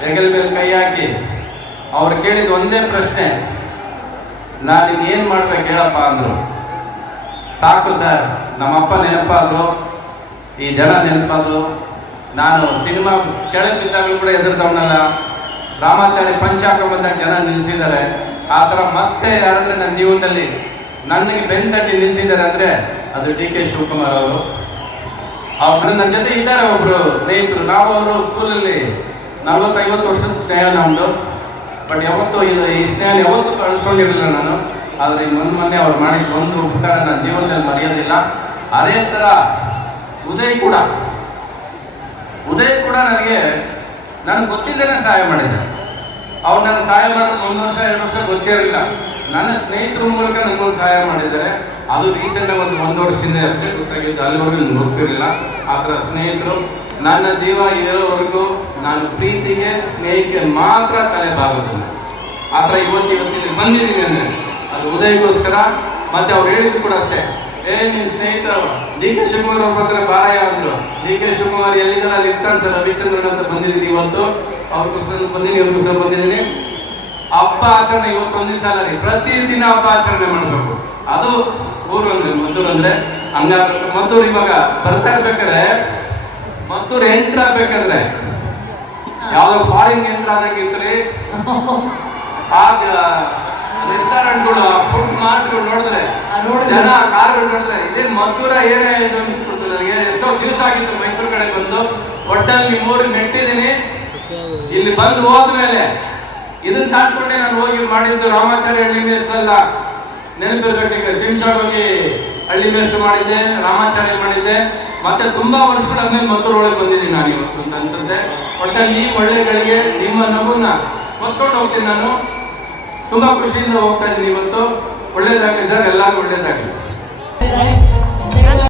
ಹೆಗಲ ಮೇಲೆ ಕೈ ಹಾಕಿ ಅವ್ರು ಕೇಳಿದ ಒಂದೇ ಪ್ರಶ್ನೆ, ನಾನು ಏನು ಮಾಡ್ಬೇಕು ಹೇಳಪ್ಪ ಅಂದರು. ಸಾಕು ಸರ್, ನಮ್ಮಪ್ಪ ನೆನಪಾದ್ರು, ಈ ಜನ ನೆನಪಾದ್ರು, ನಾನು ಸಿನಿಮಾ ಕೆಳಗೆ ಬಿದ್ದಾಗಲೂ ಕೂಡ ಎದುರ್ದವನಲ್ಲ, ರಾಮಾಚಾರಿ ಪಂಚ ಹಾಕೊಂಡ್ಬಂದಾಗ ಜನ ನಿಲ್ಲಿಸಿದ್ದಾರೆ, ಆ ಥರ ಮತ್ತೆ ಯಾರಾದರೆ ನನ್ನ ಜೀವನದಲ್ಲಿ ನನಗೆ ಬೆನ್ತಟ್ಟಿ ನಿಲ್ಲಿಸಿದ್ದಾರೆ ಅಂದರೆ ಅದು ಡಿ ಕೆ ಶಿವಕುಮಾರ್ ಅವರು. ಅವ್ರು ನನ್ನ ಜೊತೆ ಇದ್ದಾರೆ ಒಬ್ಬರು ಸ್ನೇಹಿತರು. ನಾವು ಅವರು ಸ್ಕೂಲಲ್ಲಿ 40-50 ವರ್ಷದ ಸ್ನೇಹ ನಮ್ಮದು. ಬಟ್ ಯಾವತ್ತೂ ಈ ಸ್ನೇಹ ಯಾವತ್ತೂ ಕಳಿಸ್ಕೊಂಡಿರಲಿಲ್ಲ ನಾನು. ಆದರೆ ಮೊನ್ನೆ ಅವ್ರು ಮಾಡಿದ ಒಂದು ಉಪಕಾರ ನನ್ನ ಜೀವನದಲ್ಲಿ ಮರೆಯೋದಿಲ್ಲ. ಅದೇ ಥರ ಉದಯ್ ಕೂಡ ನನಗೆ ಗೊತ್ತಿಲ್ಲದೇ ಸಹಾಯ ಮಾಡಿದ್ದಾರೆ. ಅವ್ರು ನನಗೆ ಸಹಾಯ ಮಾಡೋದು 1 ವರ್ಷ 2 ವರ್ಷ ಗೊತ್ತಿರಲಿಲ್ಲ. ನನ್ನ ಸ್ನೇಹಿತರ ಮೂಲಕ ನನಗೊಂದು ಸಹಾಯ ಮಾಡಿದ್ದಾರೆ. ಅದು ರೀಸೆಂಟಾಗಿ ಒಂದು ವರ್ಷದಿಂದ ಅಷ್ಟೇ ಗೊತ್ತಾಗಿದ್ದು, ಅಲ್ಲಿವರೆಗೂ ನನಗೆ ಗೊತ್ತಿರಲಿಲ್ಲ. ಆ ಥರ ಸ್ನೇಹಿತರು ನನ್ನ ಜೀವ ಇರೋವರೆಗೂ ನಾನು ಪ್ರೀತಿಗೆ ಸ್ನೇಹಿತರಿಗೆ ಮಾತ್ರ ತಲೆ ಬಾಗೋದಿಲ್ಲ. ಆ ಥರ ಇವತ್ತಿಲ್ಲಿ ಬಂದಿದ್ದೀನಿ ಅಂದರೆ ಅದು ಉದಯಗೋಸ್ಕರ. ಮತ್ತು ಅವ್ರು ಹೇಳಿದ್ರು ಕೂಡ ಅಷ್ಟೇ, ನಿಮ್ಮ ಸ್ನೇಹಿತರು ಡಿ ಕೆ ಶಿವಕುಮಾರ್ ಅವ್ರ ಹತ್ರ ಬಾರಯ್ಯ ಅಂದರು. ಡಿ ಕೆ ಶಿವಕುಮಾರ್ ಎಲ್ಲಿದ್ದಾರೆ ಅಲ್ಲಿ ಇರ್ತಾನೆ ಸರ್, ರವಿಚಂದ್ರನ್ ಅಂತ ಬಂದಿದ್ದೀನಿ ಇವತ್ತು. ಅವ್ರಿಗೋಸ್ಕರ ಬಂದಿದ್ದೀನಿ, ಇವ್ರಿಗೋಸ್ಕರ ಬಂದಿದ್ದೀನಿ. ಹಬ್ಬ ಆಚರಣೆ ಇವತ್ತು ಒಂದು ದಿವಸ ಅಲ್ಲ ರೀ, ಪ್ರತಿದಿನ ಹಬ್ಬ ಆಚರಣೆ ಮಾಡಬೇಕು. ಅದು ಊರು ಅಂದರೆ ಮದ್ದೂರು ಅಂದರೆ ಹಂಗಾಗಬೇಕು. ಮದ್ದೂರು ಇವಾಗ ಬರ್ತಾ ಇರ್ಬೇಕಾದ್ರೆ, ಮದ್ದೂರು ಎಂಟ್ರ್ ಆಗ್ಬೇಕಾದ್ರೆ ಯಾವುದೋ ಫಾರಿನ್ ಎಂಟ್ರ್ ಆದಂಗೆ ಇರ್ತೀರಿ. ಆಗ ರೆಸ್ಟೋರೆಂಟ್ಗಳು, ಫುಡ್ ಮಾರ್ಟ್ಗಳು ನೋಡಿದ್ರೆ, ಜನ ಕಾರ್ಗಳು ನೋಡಿದ್ರೆ ಇದೇನು ಮದ್ದೂರ ಏನೇ ಇದು ಅನಿಸ್ಬಿಡ್ತು ನನಗೆ. ಎಷ್ಟೋ ದಿವಸ ಆಗಿತ್ತು ಮೈಸೂರು ಕಡೆ ಬಂದು. ಒಟ್ಟಲ್ಲಿ ನಿಮ್ಮೂರಿಗೆ ನೆಟ್ಟಿದ್ದೀನಿ. ಇಲ್ಲಿ ಬಂದು ಹೋದ್ಮೇಲೆ ಇದನ್ನ ತಾಡ್ಕೊಂಡೆ ನಾನು ಹೋಗಿ ಮಾಡಿದ್ದು ರಾಮಾಚಾರಿ ಹಳ್ಳಿ ಮೇಸ್ಟ್ರು ಅಲ್ಲ, ನೆನಪಿರ್ಬೇಕು. ಈಗ ಶಿಂಷಾಗ್ ಹೋಗಿ ಹಳ್ಳಿ ಮೇಸ್ಟ್ರು ಮಾಡಿದ್ದೆ, ರಾಮಾಚಾರಿ ಮಾಡಿದ್ದೆ. ಮತ್ತೆ ತುಂಬಾ ವರ್ಷಗಳ ಆದ್ಮೇಲೆ ಮದ್ದೂರು ಒಳಗೆ ಬಂದಿದ್ದೀನಿ ನಾನು ಇವತ್ತು ಅಂತ ಅನ್ಸುತ್ತೆ. ಒಟ್ಟಲ್ಲಿ ಈ ಒಳ್ಳೆಗಳಿಗೆ ನಿಮ್ಮ ನಮ್ಮನ್ನ ಹೊತ್ಕೊಂಡು ಹೋಗ್ತೀನಿ ನಾನು. ತುಂಬಾ ಖುಷಿಯಿಂದ ಹೋಗ್ತಾ ಇದ್ದೀನಿ ಇವತ್ತು. ಒಳ್ಳೇದಾಗಲಿ ಸರ್, ಎಲ್ಲರಿಗೂ ಒಳ್ಳೇದಾಗಲಿ.